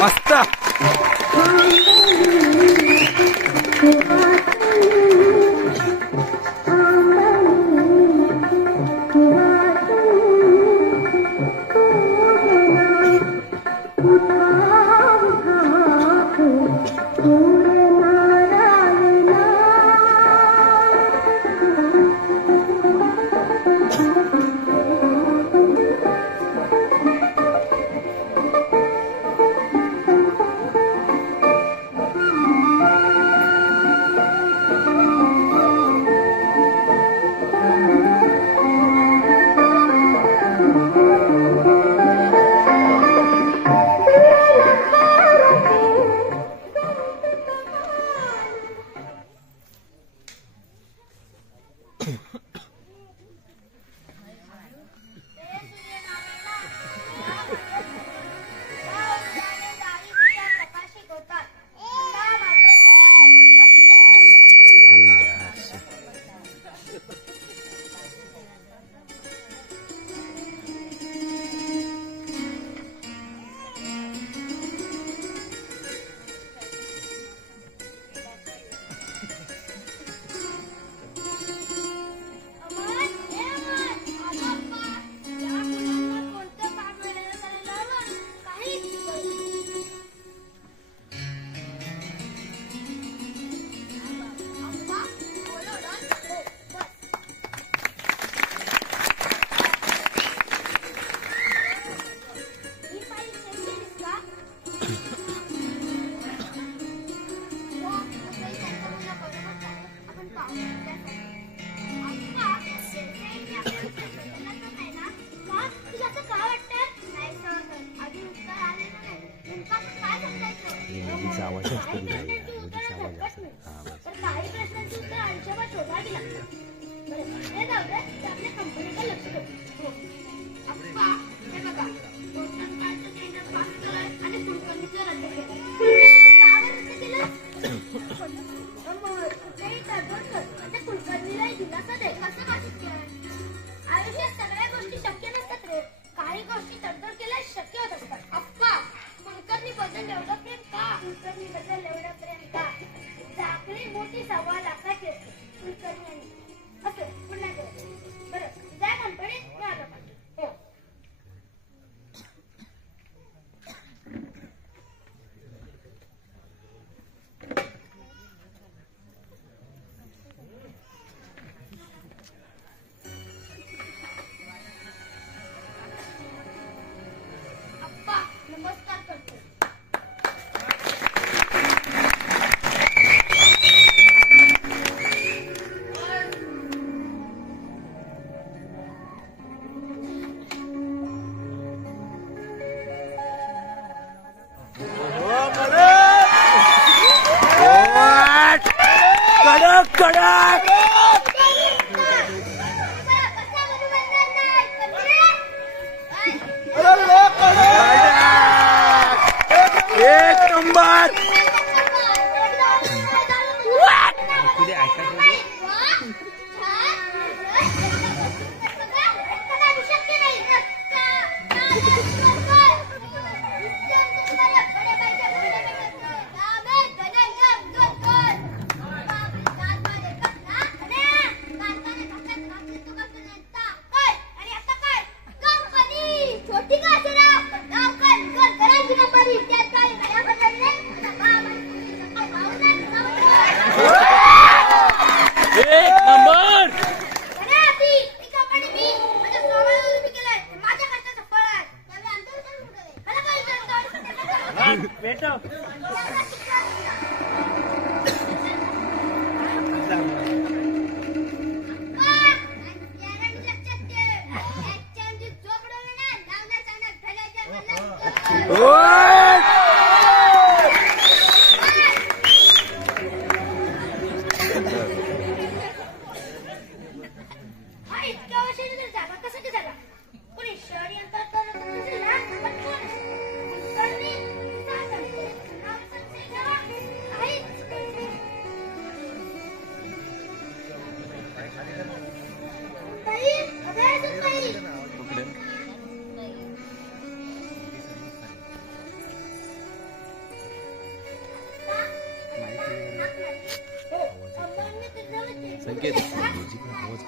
मस्त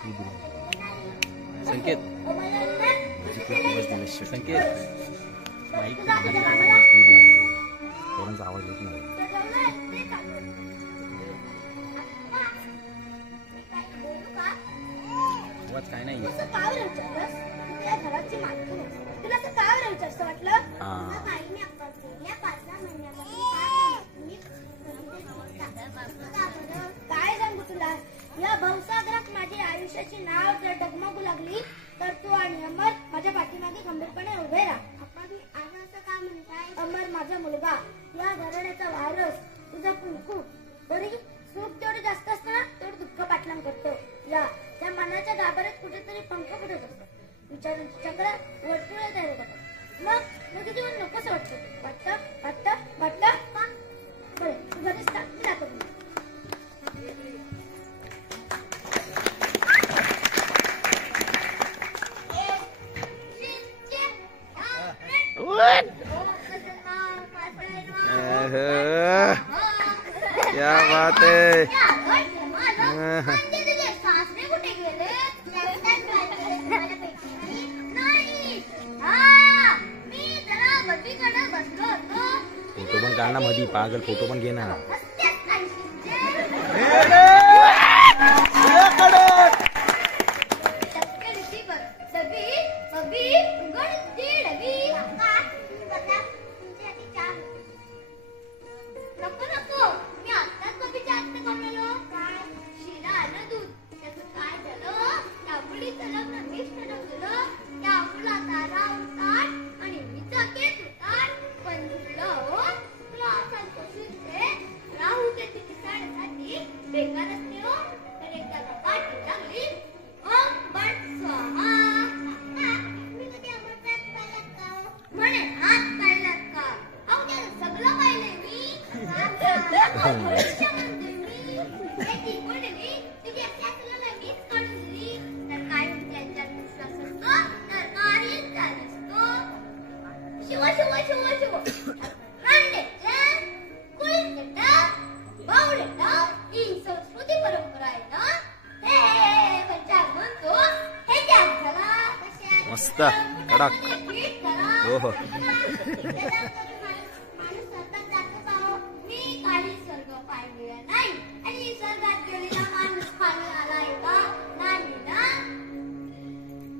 संकेत संकेत पोरांचा आवाज येत नाही. आवाज काय नाही. काय सांगू तुला, या भवसागरात माझी आयुष्याची नाव जर डगमगू लागली तर तू आणि अमर माझ्या पाठीमागे खंबीरपणे उभे राहा. अमर माझा मुलगा, या घराण्याचा वारस, तुझा कुंकू. तरी सुख तेवढे जास्त असतं ना तेवढं दुःख पाठलाग करतो. या त्या मनाच्या गाभाऱ्यात कुठेतरी पंख फुटत असतो. विचारांची चक्र वर्तुळे तयार होतात. मग तुझे जीवन नकोस वाटतं. बरं तू घरीच जातो. क्या बात है. फोटो पण काढ ना मधी, पागल फोटो पण घे ना. मस्त कडक. हो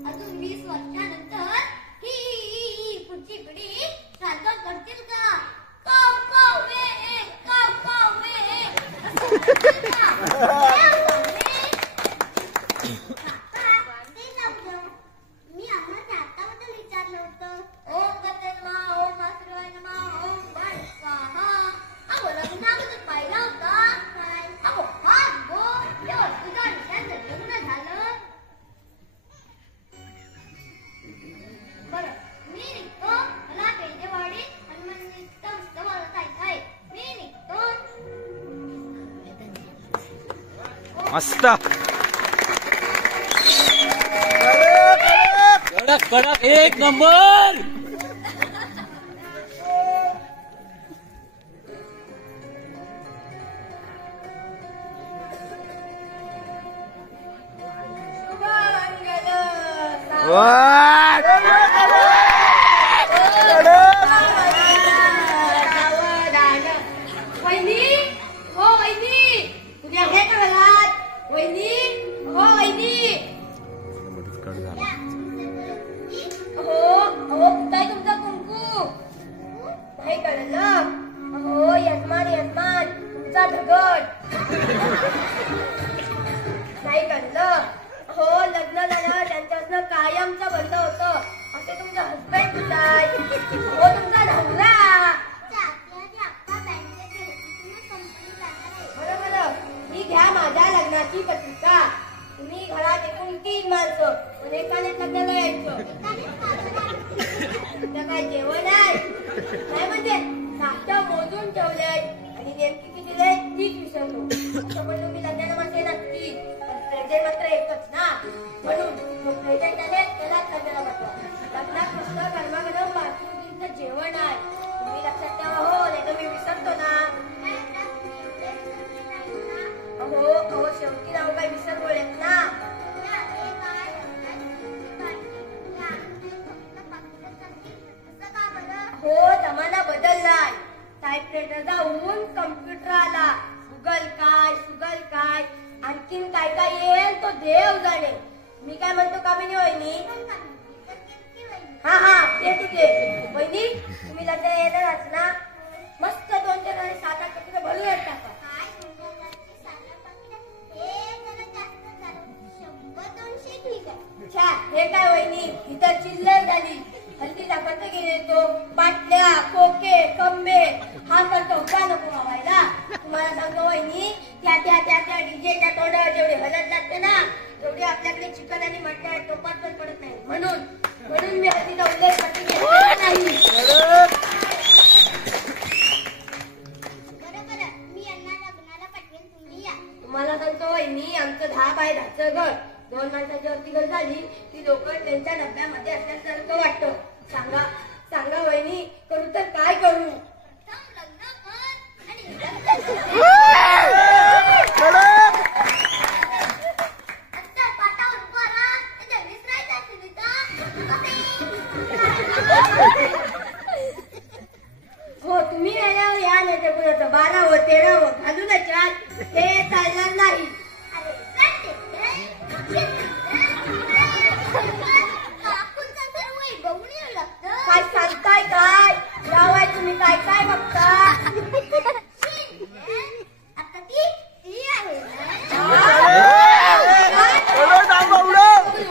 अजून 20 वर्षानंतर ही पुढची पिढी सारखं करतील का? मी आम्हाला आताबद्दल विचारलं होतं. ओम गणमा ओम मातृवन्मा ओम बळ स्वाहा. अगो लग्नाबद्दल पाहिला होता. अगो हात गो तेव्हा तुझ्या निशांचं लग्न झालं. बरं मी निघतो. मला पेंडेवाडी हनुमान उत्सवाला जायचं आहे. मी निघतो. मस्त कडक कडक एक नंबर. नाही कळलं. हो लग्न झालं त्यांच्यातनं कायमचं बंद होतं. असे तुमचा हसबंड कुठाय? हो तुमचा नवरा. बरोबर. ही घ्या माझ्या लग्नाची पत्रिका. तुम्ही घरात एकूण 3 माणसं म्हणजे एकानेच लग्नाला यायचं. तुमचं काय जेवण आहे? नाही म्हणजे नाश्ता मोजून ठेवलंय आणि नेमकी किती दिले 30 विसरलो. असं पण तुम्ही लग्नाला मासे नक्की प्रेझेंट मात्र एकच ना. म्हणून प्रेझेंट आले त्यालाच लग्नाला पाठवा. लग्नात मस्त गरमागरम बासुंदीचं जेवण आहे. तुम्ही लक्षात ठेवा. हो नाही तर मी विसरतो ना. हो शेवटी नाव काय विसरवलेत ना. बदललाय. टाईपरायटर जाऊन कम्प्युटर आला. गुगल काय, सुगल काय, आणखीन काय काय येईल तो देव जाणे. मी काय म्हणतो कामिनी वहिनी, हा ते ठीक आहे वहिनी, तुम्ही लग्न येणारच ना, मस्त 2-4 आणि 7-8 टक्के भरून येत टाका. हे काय वहिनी, इथं चिल्लर झाली. हल्ली दाखवत गेले तो बाटल्या, खोके, कंबे, हा तर चौका नको व्हायला. तुम्हाला सांगतो वहिनी, त्या डीजेच्या तोंडावर जेवढे हलत लागते ना, तेवढे आपल्याकडे चिकन आणि मटण टोपात पण पडत नाही. म्हणून मी हल्लीचा उल्लेख करते नाही. तुम्हाला सांगतो वहिनी, आमचं 10 बाय 10चं घर, 2 माणसांची वरती घर झाली, ती लोक त्यांच्या डब्यामध्ये असल्यासारखं वाटतं. सांगा वहिनी, करू तर काय करू? हो, तुम्ही येण्यावर या नाही ते कुणाचं 12वं 13वं घालू ना 4, हे चालणार नाही. काय सांगताय काय? जावाय तुम्ही काय काय बघता?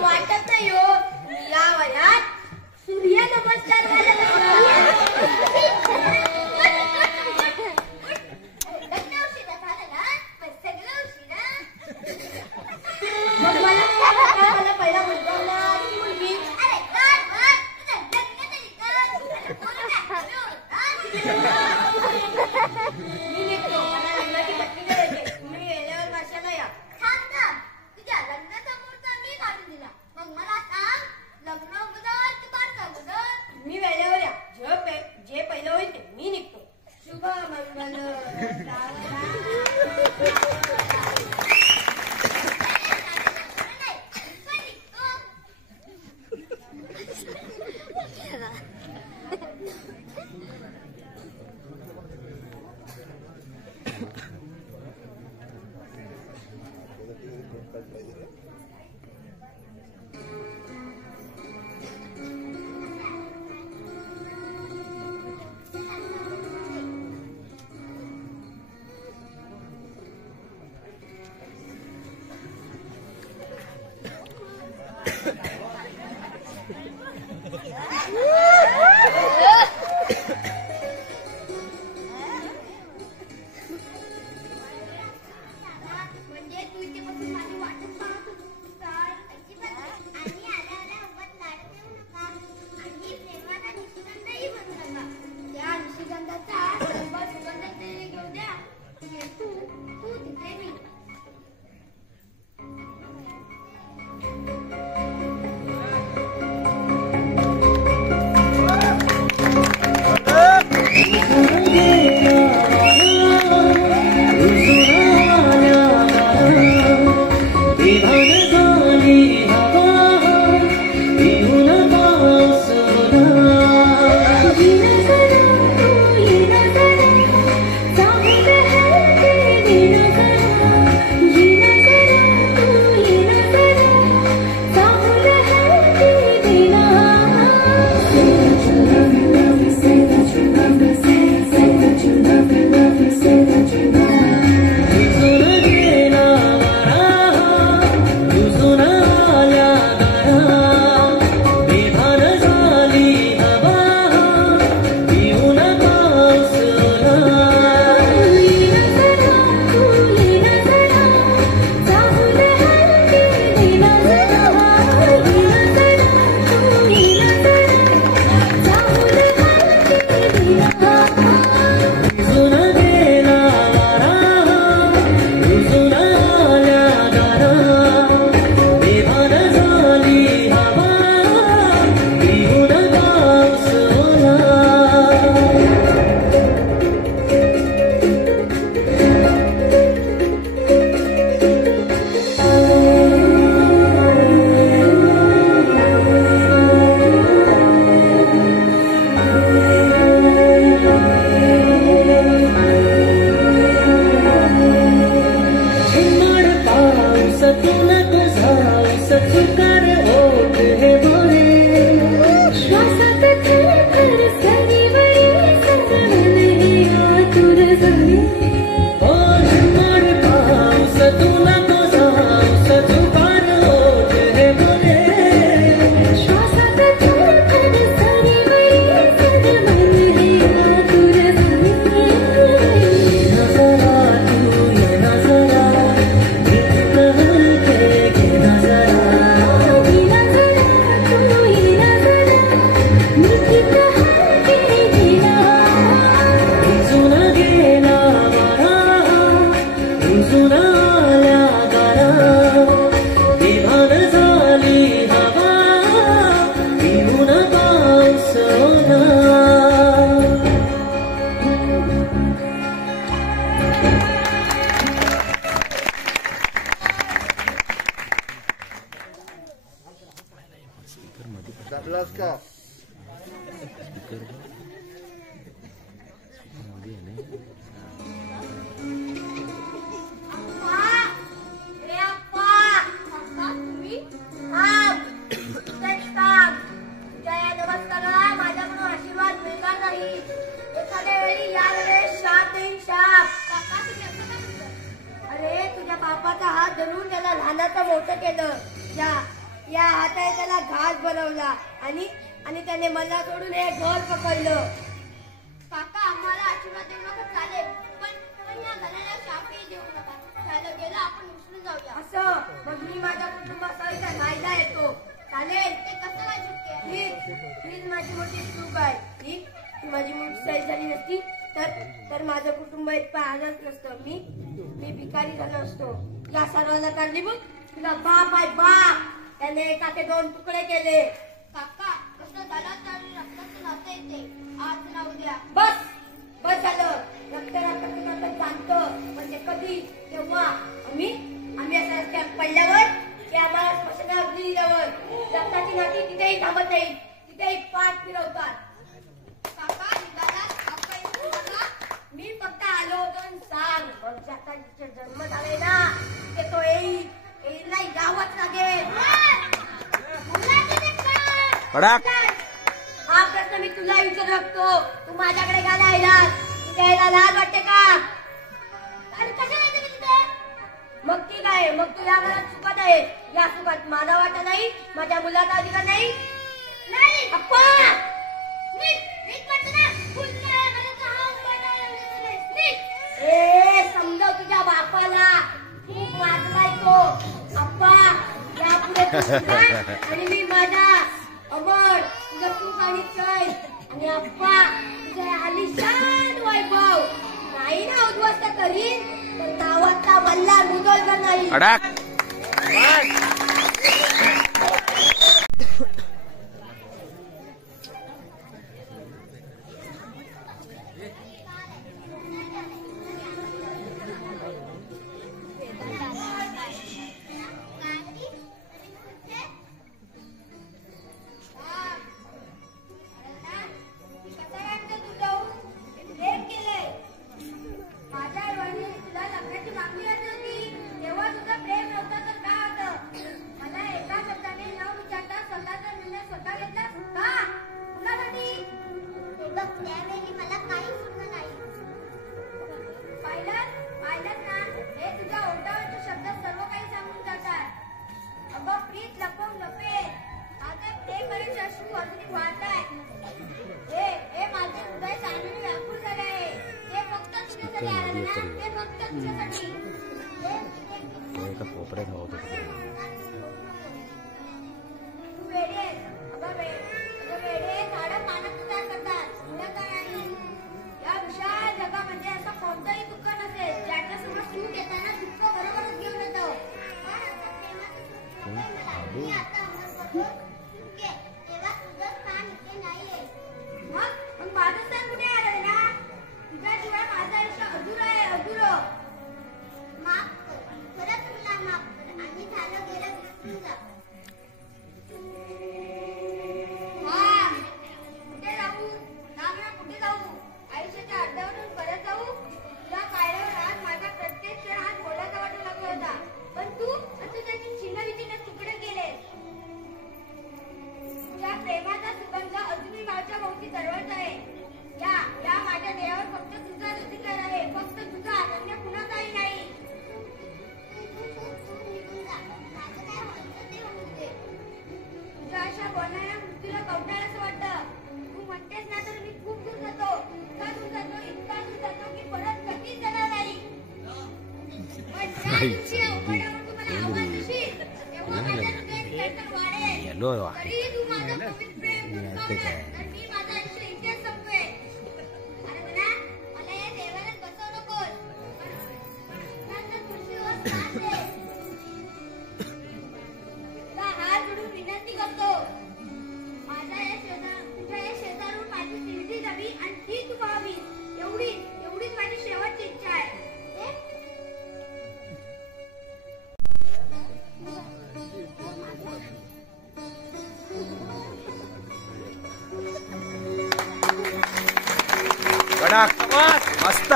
वाटत नाही हो, या वयात सूर्य नमस्कार मग मला पहिला मुलगा मुलगी. मी निघतो, मला लग्नाची पत्रिका द्यायची. तुम्ही वेळेवर भाषाला या. तुझ्या लग्नाचा मुहूर्त मी काढून दिला, मग मला सांग, लग्न अगोदर की बारसा अगोदर? मी वेळेवर स्पीकर मध्ये काढलास का स्पीकर मध्ये आहे ना. माझ्याकडून आशीर्वाद मिळणार नाही. एखाद्या वेळी यावेळेस शाप देईन शाप. अरे तुझ्या बापाचा हात धरून त्याला लहानाचं मोठं केलं. या हाताने त्याला घास बनवला आणि त्याने मला सोडून हे घर पकडलं. काका आम्हाला आशीर्वाद देऊ नका चालेल पण या घराला शापही देऊ नका. झालं गेलं आपण विसरून जाऊया. असं मग मी माझ्या कुटुंबासहित राहायला येतो. चालेल? ते कसं काय शक्य आहे? हीच माझी मोठी चूक आहे. ही माझी मोठी सही झाली नसती तर माझं कुटुंब इतकं आनंद नसतं. मी भिकारी झालो असतो. या सर्वांना कारणीभूत तुला बाप आहे बाप. त्याने एकाचे 2 तुकडे केले. काका कसं झालं तर रक्ताचं नातं येते आज ना उद्या. बस झालं. रक्ताचं नातं जाणतं पण ते कधी तेव्हा आम्ही अशा रस्त्यात पडल्यावर की आम्हाला स्मशानावर अगदी दिल्यावर रक्ताची नाती तिथेही थांबत नाही. तिथेही पाठ फिरवतात. काका निघाला मी फक्त आलो होतो आणि सांग मग ज्याचा जन्म झालाय ना ते तो येईल नाही गावात लागेल. कडक हा प्रश्न मी तुला विचारतो. तू माझ्याकडे का नाही यायला लाज वाटते का? आणि कशाला येते मी तिथे? मग ठीक आहे. मग तू या घरात सुखात आहे. या सुखात माझा वाटा नाही. माझ्या मुलाचा अधिकार नाही. नाही अप्पा नीट म्हटलं ना फुलले घराचा हा उपाय नीट ए समजाव तुझ्या बापाला. खूप वाचलाय तो. अप्पा यापुढे तू सुखात आणि मी माझा अमर तुझं सुख आणि चैन आणि अप्पा तुझ्या आलिशान वैभव नाही ना उद्ध्वस्त करीन तर नावाचा मल्हार मुघलकर नाही. कडक माझ्या वडिलांनी तुला लग्नाची मागणी घातली होती तेव्हा तुझं प्रेम नव्हतं तर काय होतं? मला एका शब्दाने न विचारता स्वतःचा निर्णय स्वतः घेतला का? कुणासाठी? त्यावेळी मला काही सुचलं नाही. पाहिलं ना हे तुझ्या ओठावरचे शब्द सर्व काही सांगून जातात. अगं प्रीत लपवून लपे माझे प्रेमभरीत अश्रू अजूनही वाहताय. हे माझे हृदय सांगून व्याकुळ झाले आहे. ते फक्त तुझ्यासाठी आलं ना. ते फक्त तुझ्यासाठी. एका कोपऱ्यात हवं होतं. तू वेडी आहेस. अगं वेडे झाडं पाण्यात उतार करतात. तुला काय आहे? या विशाल जगामध्ये असं कोणतंही दुःख नसेल ज्याच्यासमोर सुख येताना दुःख बरोबरच घेऊन येतं. मी आता अमर तेव्हा तुझं स्थान इथे नाहीये. मग माझं स्थान कुठे आलं ना? तुझ्याशिवाय माझं आयुष्य अधुरं आहे अधुरं. माफ कर खरंच मला माफ कर आणि झालं गेलं विसरून जा. कुठे जाऊ? नागरा कुठे जाऊ? आयुष्याच्या अड्ड्यावरून परत जाऊ? तुझ्या पायावर आज माझा प्रत्येक क्षण आज बोलाचा वाटू लागला होता. पण तू त्याची छिन्नविछिन्न तुकडे केलेस. तुझ्या प्रेमाचा सुगंध अजूनही माझ्या भोवती दरवळत आहे. या माझ्या देहावर फक्त तुझा अधिकार आहे. फक्त तुझा अन्य कुणाचाही नाही. निघून जा. माझं काय व्हायचं ते होऊ दे. तुझ्या अशा बोलण्याला मृत्यूला कवटाळायचं वाटतं. तू म्हणतेस ना तर मी खूप दूर जातो. इतका दूर जातो की परत कधीच जाणार नाही. पण ज्या दिवशी अवघडावर तू मला आवाज देशील तेव्हा माझ्या हृदयात धडधड वाढेल. येलो तरी तू माझं पवित्र प्रेम दुखावलंस तर मी माझं आयुष्य इथेच संपवेन. अरे मला या देवाला बसवू नकोस. नंतर खुर्चीवर स्थान दे. तुला हात जोडून विनंती करतो. तुझ्या या शेजारून माझी दिलगी जावी आणि ती तू पाहावी. एवढीच माझी शेवटची इच्छा आहे. कडक मस्त.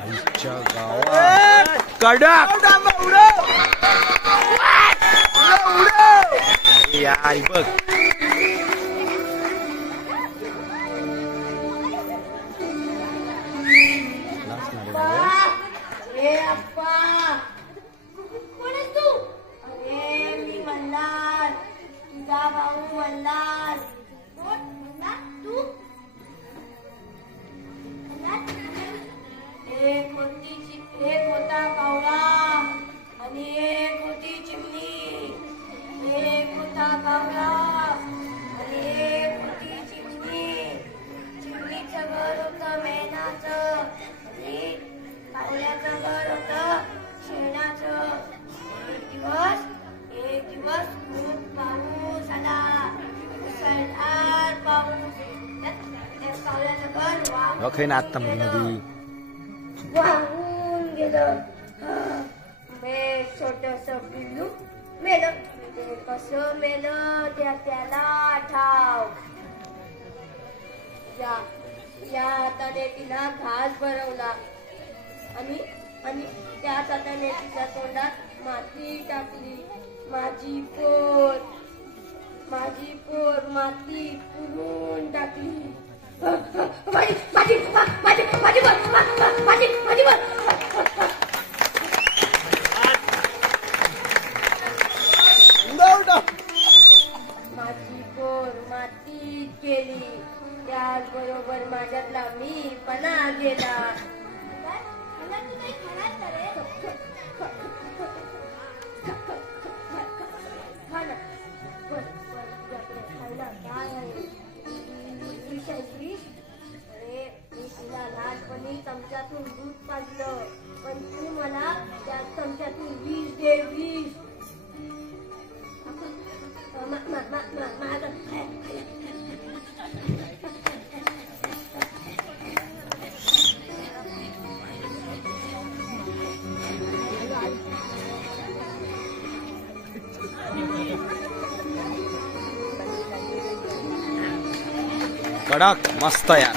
आईच्या गावात कडक. अरे यार बघ. अरे अप्पा कोण आहेस तू? अरे मी मल्हार, तुझा भाऊ मल्हार. कोण मल्हार? तू एक होता कावळा आणि एक होती चिमणी. एक होता कावळा आणि एक होती चिमणी. चिमणीचं घर होतं मेणाचं आणि कावळ्याचं घर होतं शेणाचं. एक दिवस खूप पाऊस आला, मुसळधार पाऊस. त्या कावळ्याचं घर आता मध्ये वाहून गेलं. छोटस पिल्लू मेलं. ते कसं मेलं त्याला ठाव. या हाताने तिला घास भरवला आणि त्याच हाताने तिच्या तोंडात माती टाकली. माझी पोर माती पुरून टाकली. माझी पोर मातीत गेली. त्याचबरोबर माझ्यातला मी पणा गेला. मी तुला लहानपणी चमच्यातून दूध पाजलं, पण तू मला त्या चमच्यातून विष दे. विष कडक मस्त यार.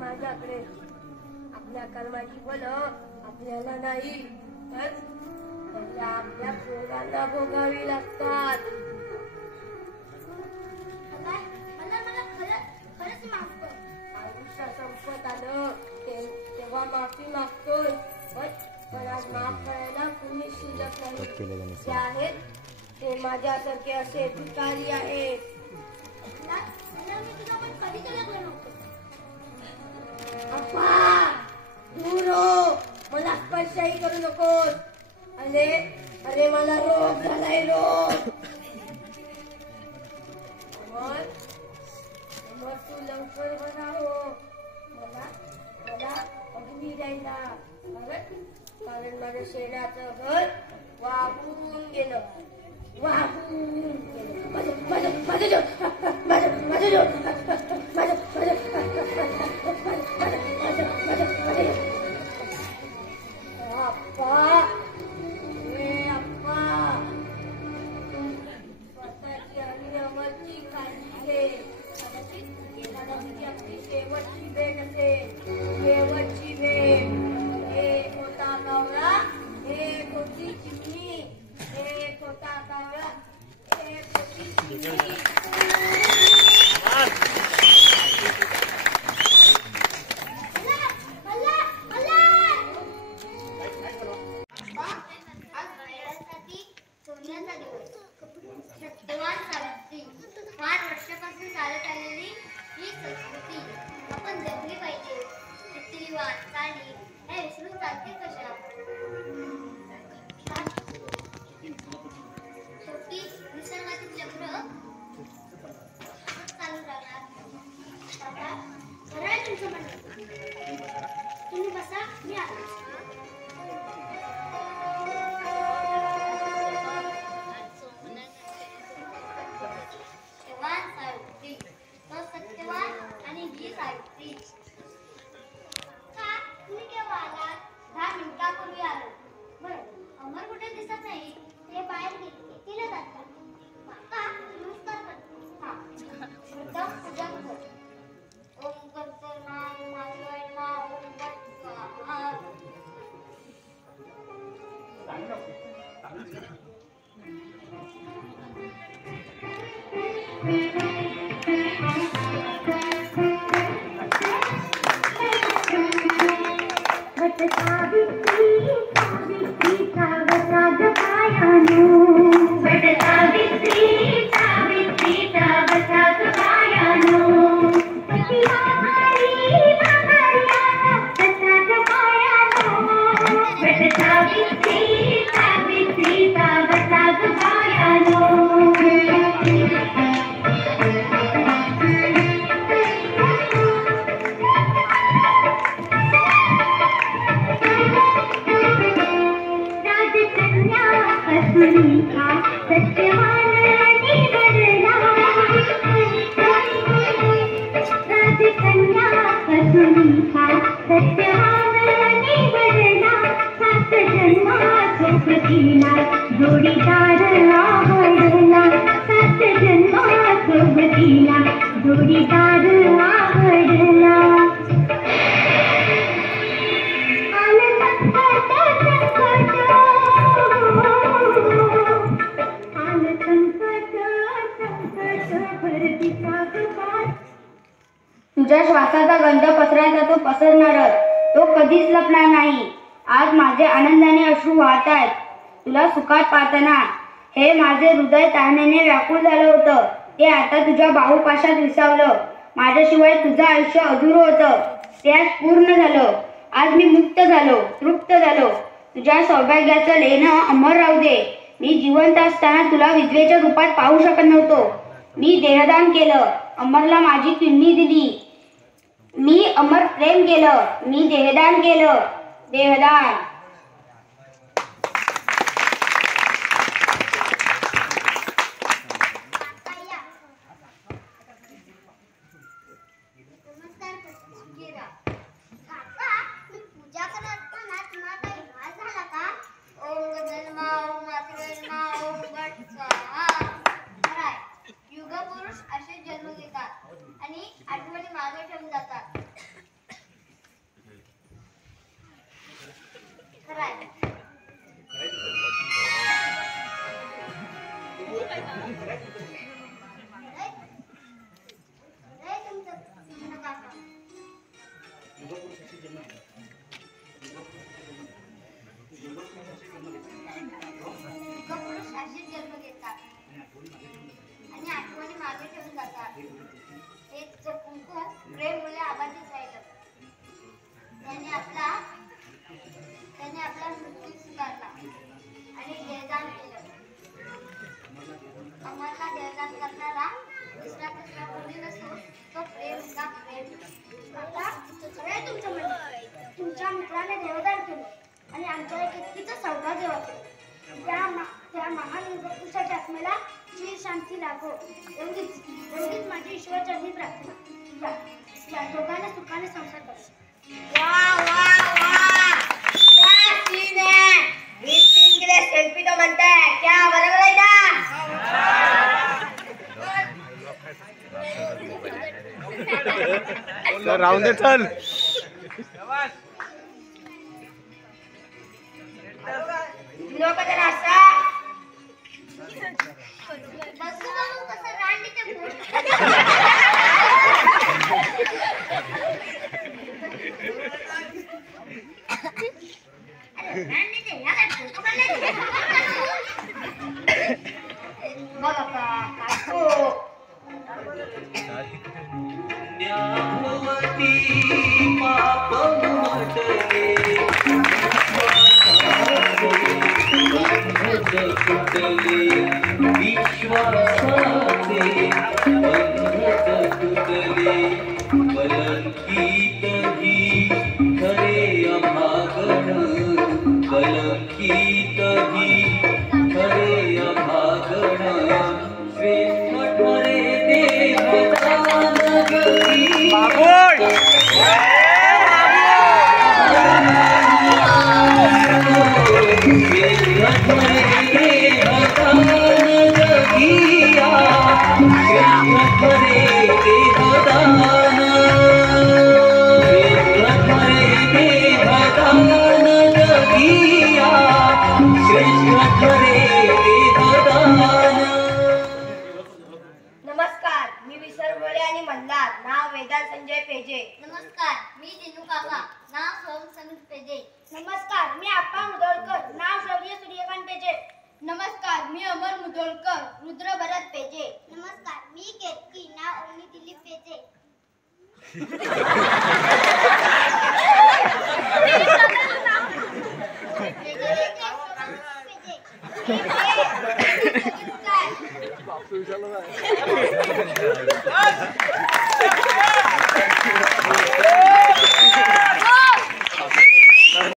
माझ्याकडे आपल्या कर्माची फलं आपल्याला नाही तर आपल्या पोरांना भोगावी लागतात. आयुष्य संपत आलं तेव्हा माफी मागतोय, पण आज माफ करायला कुणी शिल्लक नाही. जे आहेत ते माझ्यासारखे असे भिकारी आहेत. दूर हो, मला स्पर्शही करू नकोस. अरे मला रोग झालाय. रोग मग तू लवकर बघा हो. मला अग्नी द्यायला, कारण माझं शेणाचं घर वाहून गेलं. स्वतःची आणि अमरची काळजी घे. कदाचित आपली शेवटची भेट असेल. शेवटची भेट. तुमचं म्हणणं. तुम्ही बसा, मी आलो. सत्यवान सावित्री, तो सत्यवान आणि ही सावित्री. का तुम्ही केव्हा आलात? 10 मिनिटापूर्वी आलो. बरं, अमर कुठे दिसत नाही. ते बाहेर येतीलच आता. काका नमस्कार करतो. हा, प्रथम पूजन कर. ओम कर्तनाम नारायणा ओम वत्सा. जोडीदार आवडला सात जन्मासोबतीला जोडीदार आवडला. आलं संकट संकट आलं संकट संकट भरतीचा कपाट. तुझ्या श्वासाचा गंध पसरायचा तो पसरणारच, तो कधीच लपणार नाही. आज माझे आनंदाने अश्रू वाहत आहेत तुला सुखात पाहताना. हे माझे हृदय तहानेने व्याकुळ झालं होतं, ते आता तुझ्या बाहुपाशात विसावलं. माझ्याशिवाय तुझं आयुष्य अधुरं होतं, ते आज पूर्ण झालं. आज मी मुक्त झालो, तृप्त झालो. तुझ्या सौभाग्याचं लेणं अमर राहू दे. मी जिवंत असताना तुला विधवेच्या रूपात पाहू शकत नव्हतो. मी देहदान केलं, अमरला माझी किडनी दिली. मी अमर प्रेम केलं, मी देहदान केलं. देहदान. नमस्कार गिरा. काका, मी पूजा करत असताना तुम्हाला काही त्रास झाला का? ओम गजन्मा ओम मातृन्मा ओम गट स्वाहा. खरंय, युगपुरुष असे जन्म घेतात आणि आठवणी मागे ठेवून जातात. खरंय. युगपुरुष असे जन्म घेतात आणि आठवणी मागे ठेवून जातात. हे कुंकू प्रेममुळे आबाधित राहिलं. त्याने आपला मृत्यू स्वीकारला आणि देहदान केलं. अमरला देहदान करणारा दुसरा कसला कोणी नसतो, तो प्रेम का प्रेम. काका, खरंय तुमचं म्हणणं. तुमच्या मित्राने देहदान केलं आणि आमच्या कितीचं सौभाग्य होतं. त्या महान युगपुरुषाच्या आत्म्याला चिर शांती लाभो एवढीच माझी ईश्वरचरणी प्रार्थना. या दोघांना सुखाने संसार करा. वाह वाह वाह, क्या सीन है. इस सीन के लिए सेल्फी तो बनता है क्या? बराबर है ना? राहून दे चल. लोक जरा असा बसू बाबू कसं रांडीचे बोल. अरे रांडीचे ह्या काय फोटो काढले? बघा काकू. विश्वासाचे बंधत तुटले. कलंकित ही खरे अभागण कलंकित ही खरे अभागण श्रेष्ठ ठरे देहदान गती नमस्कार, मी विसरभोळे आणि मल्हार, नाव वेदांत संजय पेजे. नमस्कार, मी दिनू काका, नाव सोम समीर पेजे. नमस्कार, मी आप्पा मुदोळकर, नाव शौर्य सूर्यकांत पेजे. नमस्कार, मी अमर मुदोळकर, रुद्र भरत पेजे. नमस्कार, मी केतकी, नाव अवनी दिलीप पेजे. बापरे,